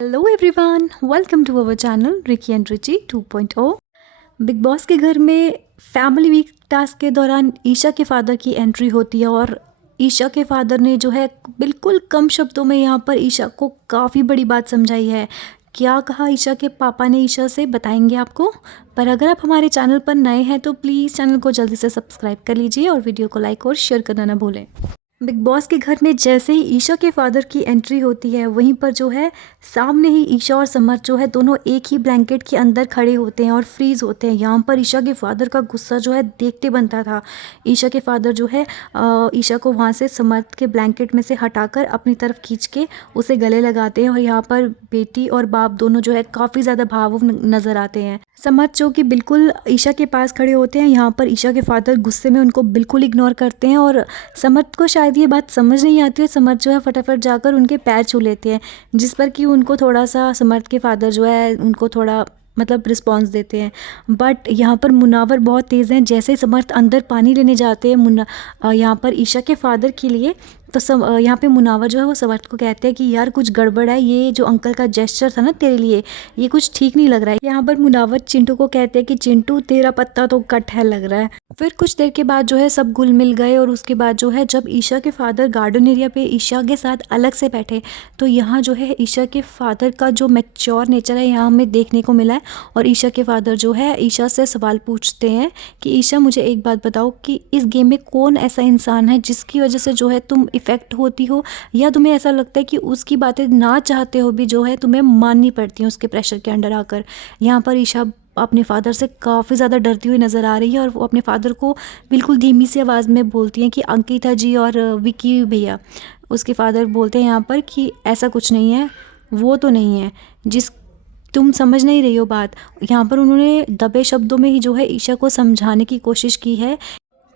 Hello everyone, welcome to our channel Ricky and Richie 2.0। Bigg Boss के घर में family week task के दौरान ईशा के फादर की एंट्री होती है और ईशा के फादर ने जो है बिल्कुल कम शब्दों में यहाँ पर ईशा को काफ़ी बड़ी बात समझाई है। क्या कहा ईशा के पापा ने ईशा से, बताएंगे आपको। पर अगर आप हमारे चैनल पर नए हैं तो प्लीज़ चैनल को जल्दी से सब्सक्राइब कर लीजिए और वीडियो को लाइक और शेयर करना ना भूलें। बिग बॉस के घर में जैसे ही ईशा के फादर की एंट्री होती है, वहीं पर जो है सामने ही ईशा और समर जो है दोनों एक ही ब्लैंकेट के अंदर खड़े होते हैं और फ्रीज होते हैं। यहाँ पर ईशा के फादर का गुस्सा जो है देखते बनता था। ईशा के फादर जो है ईशा को वहाँ से समर के ब्लैंकेट में से हटाकर अपनी तरफ खींच के उसे गले लगाते हैं और यहाँ पर बेटी और बाप दोनों जो है काफ़ी ज़्यादा भावुक नज़र आते हैं। समर जो कि बिल्कुल ईशा के पास खड़े होते हैं, यहाँ पर ईशा के फादर गुस्से में उनको बिल्कुल इग्नोर करते हैं और समर को शायद ये बात समझ नहीं आती और समर जो है फटाफट जाकर उनके पैर छू लेते हैं, जिस पर कि उनको थोड़ा सा समर के फादर जो है उनको थोड़ा मतलब रिस्पॉन्स देते हैं। बट यहाँ पर मुनावर बहुत तेज़ हैं। जैसे ही समर्थ अंदर पानी लेने जाते हैं यहाँ पर ईशा के फादर के लिए, तो यहाँ पे मुनावर जो है वो समर्थ को कहते हैं कि यार कुछ गड़बड़ है, ये जो अंकल का जेस्चर था ना तेरे लिए, ये कुछ ठीक नहीं लग रहा है। यहाँ पर मुनावर चिंटू को कहते हैं कि चिंटू तेरा पत्ता तो कट है लग रहा है। फिर कुछ देर के बाद जो है सब घुल मिल गए और उसके बाद जो है जब ईशा के फादर गार्डन एरिया पे ईशा के साथ अलग से बैठे, तो यहाँ जो है ईशा के फादर का जो मैच्योर नेचर है यहाँ हमें देखने को मिला है। और ईशा के फादर जो है ईशा से सवाल पूछते हैं कि ईशा मुझे एक बात बताओ कि इस गेम में कौन ऐसा इंसान है जिसकी वजह से जो है तुम इफ़ेक्ट होती हो, या तुम्हें ऐसा लगता है कि उसकी बातें ना चाहते हो भी जो है तुम्हें माननी पड़ती हैं उसके प्रेशर के अंडर आकर। यहाँ पर ईशा अपने फादर से काफ़ी ज़्यादा डरती हुई नज़र आ रही है और वो अपने फादर को बिल्कुल धीमी सी आवाज़ में बोलती हैं कि अंकिता जी और विकी भैया। उसके फादर बोलते हैं यहाँ पर कि ऐसा कुछ नहीं है, वो तो नहीं है जिस तुम समझ नहीं रही हो बात। यहाँ पर उन्होंने दबे शब्दों में ही जो है ईशा को समझाने की कोशिश की है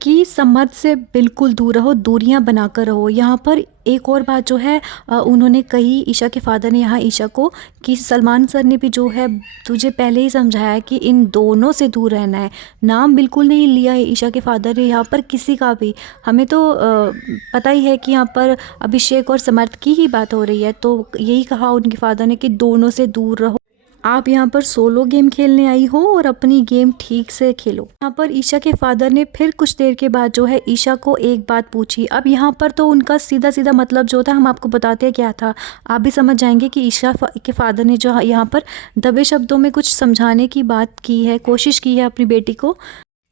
कि समझ से बिल्कुल दूर रहो, दूरियां बनाकर रहो। यहाँ पर एक और बात जो है उन्होंने कही ईशा के फादर ने यहाँ ईशा को, कि सलमान सर ने भी जो है तुझे पहले ही समझाया कि इन दोनों से दूर रहना है। नाम बिल्कुल नहीं लिया है ईशा के फादर ने यहाँ पर किसी का भी। हमें तो पता ही है कि यहाँ पर अभिषेक और समर्थ की ही बात हो रही है, तो यही कहा उनके फादर ने कि दोनों से दूर रहो। आप यहाँ पर सोलो गेम खेलने आई हो और अपनी गेम ठीक से खेलो। यहाँ पर ईशा के फादर ने फिर कुछ देर के बाद जो है ईशा को एक बात पूछी। अब यहाँ पर तो उनका सीधा सीधा मतलब जो था हम आपको बताते हैं क्या था, आप भी समझ जाएंगे कि ईशा के फादर ने जो यहाँ पर दबे शब्दों में कुछ समझाने की बात की है, कोशिश की है अपनी बेटी को।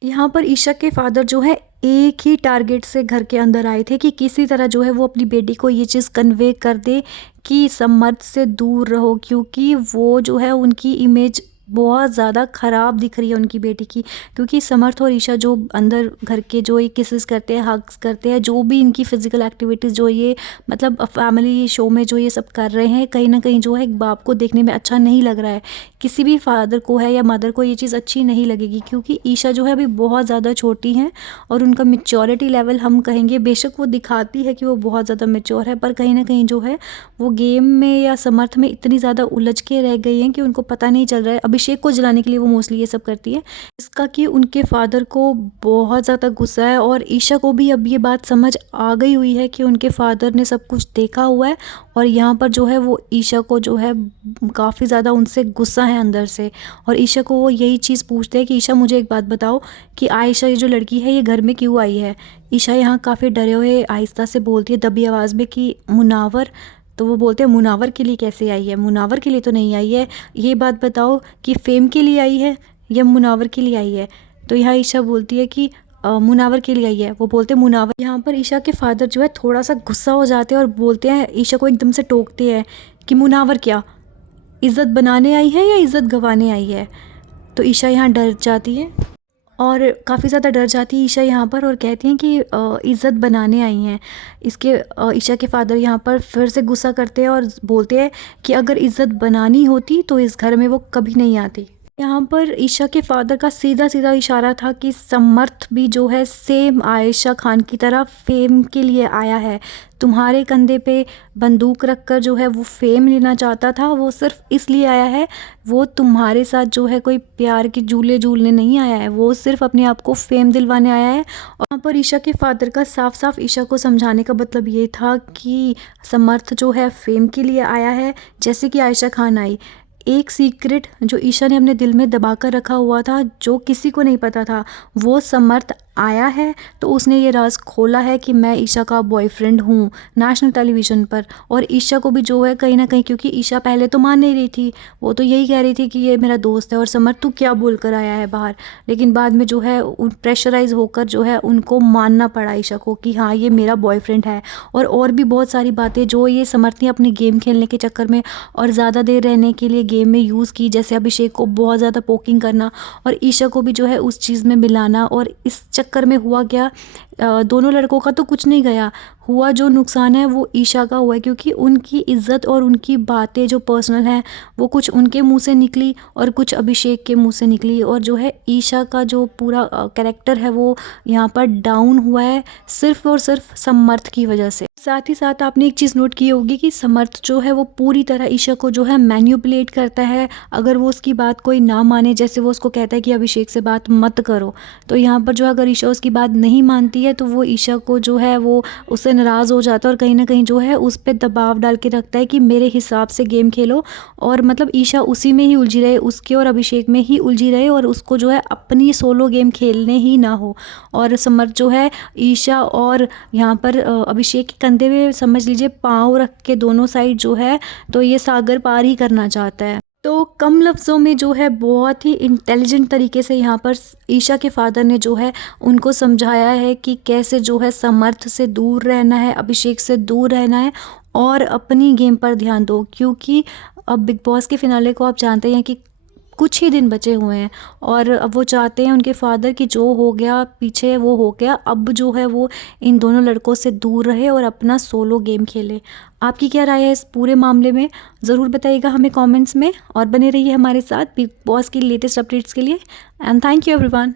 यहाँ पर ईशा के फादर जो है एक ही टारगेट से घर के अंदर आए थे कि किसी तरह जो है वो अपनी बेटी को ये चीज़ कन्वे कर दे कि समर्थ से दूर रहो, क्योंकि वो जो है उनकी इमेज बहुत ज़्यादा ख़राब दिख रही है उनकी बेटी की। क्योंकि समर्थ और ईशा जो अंदर घर के जो ये किसेस करते हैं, हग्स करते हैं, जो भी इनकी फ़िज़िकल एक्टिविटीज़ जो ये मतलब फैमिली शो में जो ये सब कर रहे हैं, कहीं ना कहीं जो है एक बाप को देखने में अच्छा नहीं लग रहा है। किसी भी फादर को है या मदर को ये चीज़ अच्छी नहीं लगेगी, क्योंकि ईशा जो है अभी बहुत ज़्यादा छोटी हैं और उनका मेच्योरिटी लेवल हम कहेंगे, बेशक वो दिखाती है कि वो बहुत ज़्यादा मेच्योर है, पर कहीं ना कहीं जो है वो गेम में या समर्थ में इतनी ज़्यादा उलझ के रह गई हैं कि उनको पता नहीं चल रहा है। अभिषेक को जलाने के लिए वो मोस्टली ये सब करती है, इसका कि उनके फादर को बहुत ज़्यादा गुस्सा है और ईशा को भी अब ये बात समझ आ गई हुई है कि उनके फादर ने सब कुछ देखा हुआ है। और यहाँ पर जो है वो ईशा को जो है काफ़ी ज़्यादा उनसे गुस्सा है अंदर से, और ईशा को वो यही चीज़ पूछते हैं कि ईशा मुझे एक बात बताओ कि आयशा ये जो लड़की है ये घर में क्यों आई है। ईशा यहाँ काफ़ी डरे हुए आहिस्ता से बोलती है दबी आवाज़ में कि मुनावर। तो वो बोलते हैं मुनावर के लिए कैसे आई है, मुनावर के लिए तो नहीं आई है, ये बात बताओ कि फेम के लिए आई है या मुनावर के लिए आई है। तो यहाँ ईशा बोलती है कि मुनावर के लिए आई है। वो बोलते हैं मुनावर। यहाँ पर ईशा के फादर जो है थोड़ा सा गुस्सा हो जाते हैं और बोलते हैं, ईशा को एकदम से टोकते हैं कि मुनावर क्या इज़्ज़त बनाने आई है या इज़्ज़त गंवाने आई है। तो ईशा यहाँ डर जाती है और काफ़ी ज़्यादा डर जाती है ईशा यहाँ पर और कहती हैं कि इज़्ज़त बनाने आई हैं। इसके ईशा के फादर यहाँ पर फिर से गुस्सा करते हैं और बोलते हैं कि अगर इज़्ज़त बनानी होती तो इस घर में वो कभी नहीं आती। यहाँ पर ईशा के फादर का सीधा सीधा इशारा था कि समर्थ भी जो है सेम आयशा खान की तरह फेम के लिए आया है। तुम्हारे कंधे पे बंदूक रखकर जो है वो फेम लेना चाहता था, वो सिर्फ इसलिए आया है। वो तुम्हारे साथ जो है कोई प्यार के झूले झूलने नहीं आया है, वो सिर्फ अपने आप को फेम दिलवाने आया है। और यहाँ पर ईशा के फादर का साफ साफ ईशा को समझाने का मतलब ये था कि समर्थ जो है फेम के लिए आया है, जैसे कि आयशा खान आई। एक सीक्रेट जो ईशा ने अपने दिल में दबा कर रखा हुआ था, जो किसी को नहीं पता था, वो समर्थ आया है तो उसने ये राज खोला है कि मैं ईशा का बॉयफ्रेंड हूँ नेशनल टेलीविज़न पर। और ईशा को भी जो है कहीं ना कहीं, क्योंकि ईशा पहले तो मान नहीं रही थी, वो तो यही कह रही थी कि ये मेरा दोस्त है और समर्थ तू क्या बोल कर आया है बाहर। लेकिन बाद में जो है प्रेशराइज होकर जो है उनको मानना पड़ा ईशा को कि हाँ ये मेरा बॉयफ्रेंड है। और भी बहुत सारी बातें जो ये समर्थ ने अपने गेम खेलने के चक्कर में और ज़्यादा देर रहने के लिए गेम में यूज़ की, जैसे अभिषेक को बहुत ज़्यादा पोकिंग करना और ईशा को भी जो है उस चीज़ में मिलाना। और इस चक्कर में हुआ क्या, दोनों लड़कों का तो कुछ नहीं गया, हुआ जो नुकसान है वो ईशा का हुआ है, क्योंकि उनकी इज्जत और उनकी बातें जो पर्सनल हैं वो कुछ उनके मुंह से निकली और कुछ अभिषेक के मुंह से निकली। और जो है ईशा का जो पूरा कैरेक्टर है वो यहाँ पर डाउन हुआ है सिर्फ और सिर्फ समर्थ की वजह से। साथ ही साथ आपने एक चीज़ नोट की होगी कि समर्थ जो है वो पूरी तरह ईशा को जो है मैन्युपुलेट करता है। अगर वो उसकी बात कोई ना माने, जैसे वो उसको कहता है कि अभिषेक से बात मत करो, तो यहाँ पर जो अगर ईशा उसकी बात नहीं मानती है तो वो ईशा को जो है वो उससे नाराज़ हो जाता है और कहीं ना कहीं जो है उस पर दबाव डाल के रखता है कि मेरे हिसाब से गेम खेलो। और मतलब ईशा उसी में ही उलझी रहे, उसके और अभिषेक में ही उलझी रहे और उसको जो है अपनी सोलो गेम खेलने ही ना हो। और समर्थ जो है ईशा और यहाँ पर अभिषेक के कंधे पे समझ लीजिए पाँव रख के दोनों साइड जो है तो ये सागर पार ही करना चाहता है। तो कम लफ्ज़ों में जो है बहुत ही इंटेलिजेंट तरीके से यहाँ पर ईशा के फादर ने जो है उनको समझाया है कि कैसे जो है समर्थ से दूर रहना है, अभिषेक से दूर रहना है और अपनी गेम पर ध्यान दो। क्योंकि अब बिग बॉस के फिनाले को आप जानते हैं कि कुछ ही दिन बचे हुए हैं और अब वो चाहते हैं उनके फादर कि जो हो गया पीछे वो हो गया, अब जो है वो इन दोनों लड़कों से दूर रहे और अपना सोलो गेम खेले। आपकी क्या राय है इस पूरे मामले में, ज़रूर बताइएगा हमें कमेंट्स में और बने रहिए हमारे साथ बिग बॉस की लेटेस्ट अपडेट्स के लिए। And thank you everyone.